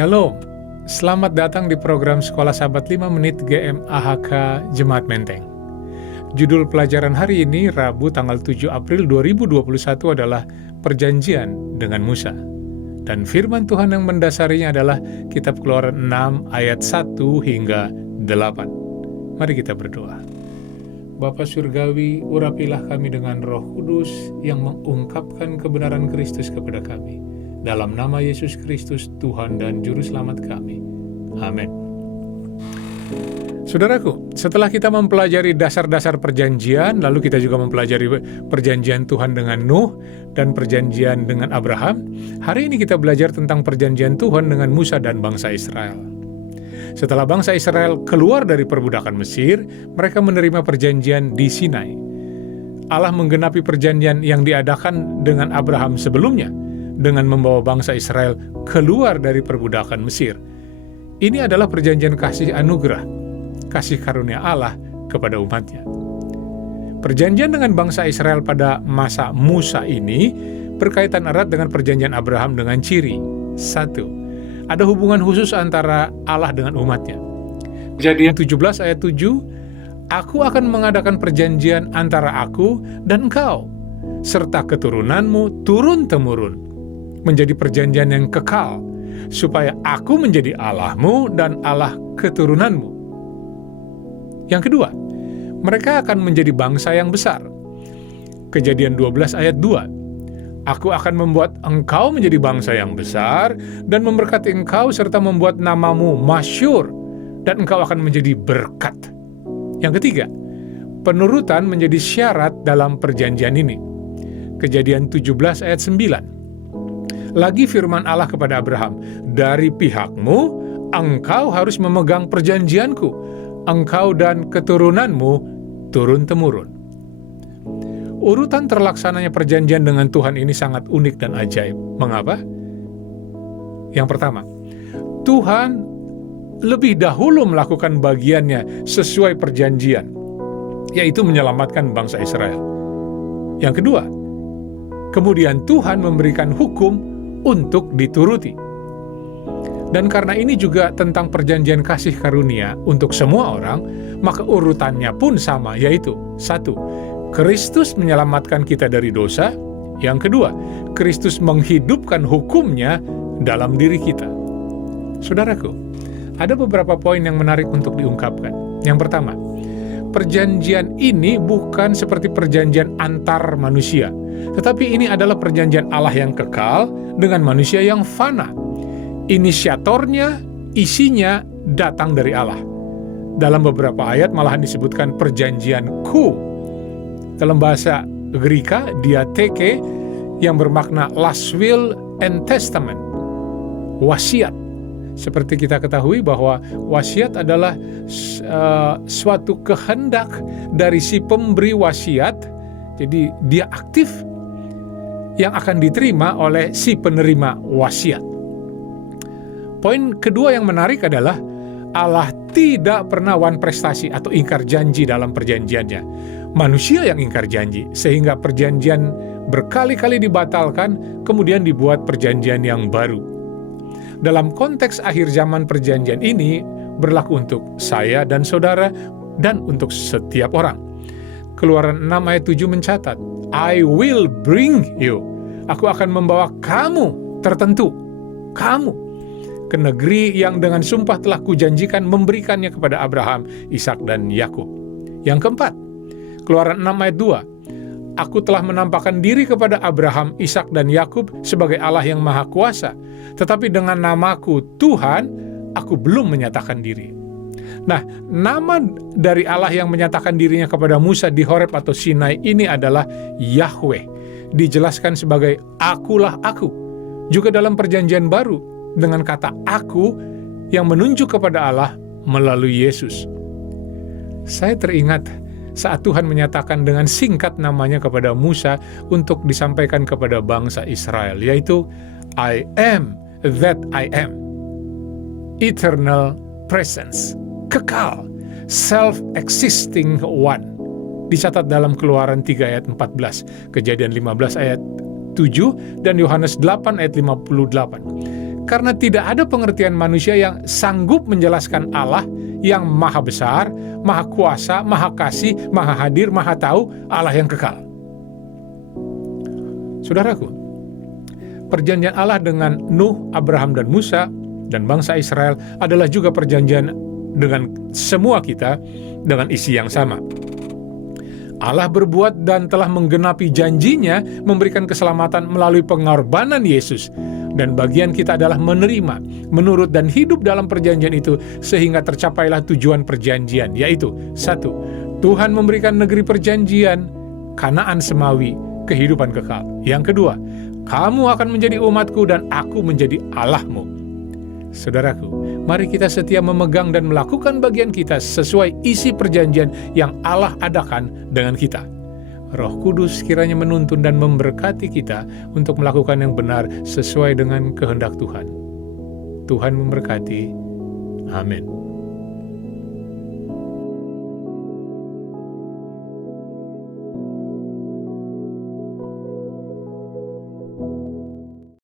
Shalom, selamat datang di program Sekolah Sahabat 5 Menit GMAHK Jemaat Menteng. Judul pelajaran hari ini, Rabu tanggal 7 April 2021 adalah Perjanjian dengan Musa. Dan firman Tuhan yang mendasarinya adalah Kitab Keluaran 6 ayat 1 hingga 8. Mari kita berdoa. Bapa Surgawi, urapilah kami dengan Roh Kudus yang mengungkapkan kebenaran Kristus kepada kami. Dalam nama Yesus Kristus, Tuhan dan Juru Selamat kami. Amin. Saudaraku, setelah kita mempelajari dasar-dasar perjanjian, lalu kita juga mempelajari perjanjian Tuhan dengan Nuh dan perjanjian dengan Abraham, hari ini kita belajar tentang perjanjian Tuhan dengan Musa dan bangsa Israel. Setelah bangsa Israel keluar dari perbudakan Mesir, mereka menerima perjanjian di Sinai. Allah menggenapi perjanjian yang diadakan dengan Abraham sebelumnya, dengan membawa bangsa Israel keluar dari perbudakan Mesir. Ini adalah perjanjian kasih anugerah, kasih karunia Allah kepada umatnya. Perjanjian dengan bangsa Israel pada masa Musa ini berkaitan erat dengan perjanjian Abraham dengan ciri. 1. Ada hubungan khusus antara Allah dengan umatnya. Kejadian 17 ayat 7, Aku akan mengadakan perjanjian antara aku dan engkau, serta keturunanmu turun-temurun, menjadi perjanjian yang kekal, supaya aku menjadi Allahmu dan Allah keturunanmu. Yang kedua, mereka akan menjadi bangsa yang besar. Kejadian 12 ayat 2, Aku akan membuat engkau menjadi bangsa yang besar dan memberkati engkau serta membuat namamu masyhur, dan engkau akan menjadi berkat. Yang ketiga, penurutan menjadi syarat dalam perjanjian ini. Kejadian 17 ayat 9, Lagi firman Allah kepada Abraham, dari pihakmu, engkau harus memegang perjanjianku, engkau dan keturunanmu turun-temurun. Urutan terlaksananya perjanjian dengan Tuhan ini sangat unik dan ajaib. Mengapa? Yang pertama, Tuhan lebih dahulu melakukan bagiannya sesuai perjanjian, yaitu menyelamatkan bangsa Israel. Yang kedua, kemudian Tuhan memberikan hukum untuk dituruti. Dan karena ini juga tentang perjanjian kasih karunia untuk semua orang, maka urutannya pun sama, yaitu 1. Kristus menyelamatkan kita dari dosa. Yang kedua, Kristus menghidupkan hukumnya dalam diri kita. Saudaraku, ada beberapa poin yang menarik untuk diungkapkan. Yang pertama, perjanjian ini bukan seperti perjanjian antar manusia, tetapi ini adalah perjanjian Allah yang kekal dengan manusia yang fana. Inisiatornya, isinya datang dari Allah. Dalam beberapa ayat malahan disebutkan perjanjian ku. Dalam bahasa Greka, diatheke, yang bermakna last will and testament, wasiat. Seperti kita ketahui bahwa wasiat adalah suatu kehendak dari si pemberi wasiat, jadi dia aktif, yang akan diterima oleh si penerima wasiat. Poin kedua yang menarik adalah Allah tidak pernah wan prestasi atau ingkar janji dalam perjanjiannya. Manusia yang ingkar janji, sehingga perjanjian berkali-kali dibatalkan, kemudian dibuat perjanjian yang baru. Dalam konteks akhir zaman, perjanjian ini berlaku untuk saya dan saudara dan untuk setiap orang. Keluaran 6 ayat 7 mencatat, I will bring you. Aku akan membawa kamu tertentu, kamu, ke negeri yang dengan sumpah telah kujanjikan memberikannya kepada Abraham, Ishak dan Yakub. Yang keempat, Keluaran 6 ayat 2, Aku telah menampakkan diri kepada Abraham, Ishak dan Yakub sebagai Allah yang Maha Kuasa, tetapi dengan namaku Tuhan, aku belum menyatakan diri. Nah, nama dari Allah yang menyatakan dirinya kepada Musa di Horeb atau Sinai ini adalah Yahweh. Dijelaskan sebagai akulah aku. Juga dalam perjanjian baru dengan kata aku yang menunjuk kepada Allah melalui Yesus. Saya teringat saat Tuhan menyatakan dengan singkat namanya kepada Musa untuk disampaikan kepada bangsa Israel, yaitu I am that I am. Eternal presence, kekal, self-existing one. Dicatat dalam Keluaran 3 ayat 14, Kejadian 15 ayat 7, dan Yohanes 8 ayat 58. Karena tidak ada pengertian manusia yang sanggup menjelaskan Allah yang maha besar, maha kuasa, maha kasih, maha hadir, maha tahu, Allah yang kekal. Saudaraku, perjanjian Allah dengan Nuh, Abraham, dan Musa, dan bangsa Israel adalah juga perjanjian dengan semua kita dengan isi yang sama. Allah berbuat dan telah menggenapi janjinya memberikan keselamatan melalui pengorbanan Yesus. Dan bagian kita adalah menerima, menurut dan hidup dalam perjanjian itu sehingga tercapailah tujuan perjanjian, yaitu 1. Tuhan memberikan negeri perjanjian, Kanaan Semawi, kehidupan kekal. Yang kedua, kamu akan menjadi umatku dan aku menjadi Allahmu. Saudaraku, mari kita setia memegang dan melakukan bagian kita sesuai isi perjanjian yang Allah adakan dengan kita. Roh Kudus kiranya menuntun dan memberkati kita untuk melakukan yang benar sesuai dengan kehendak Tuhan. Tuhan memberkati. Amin.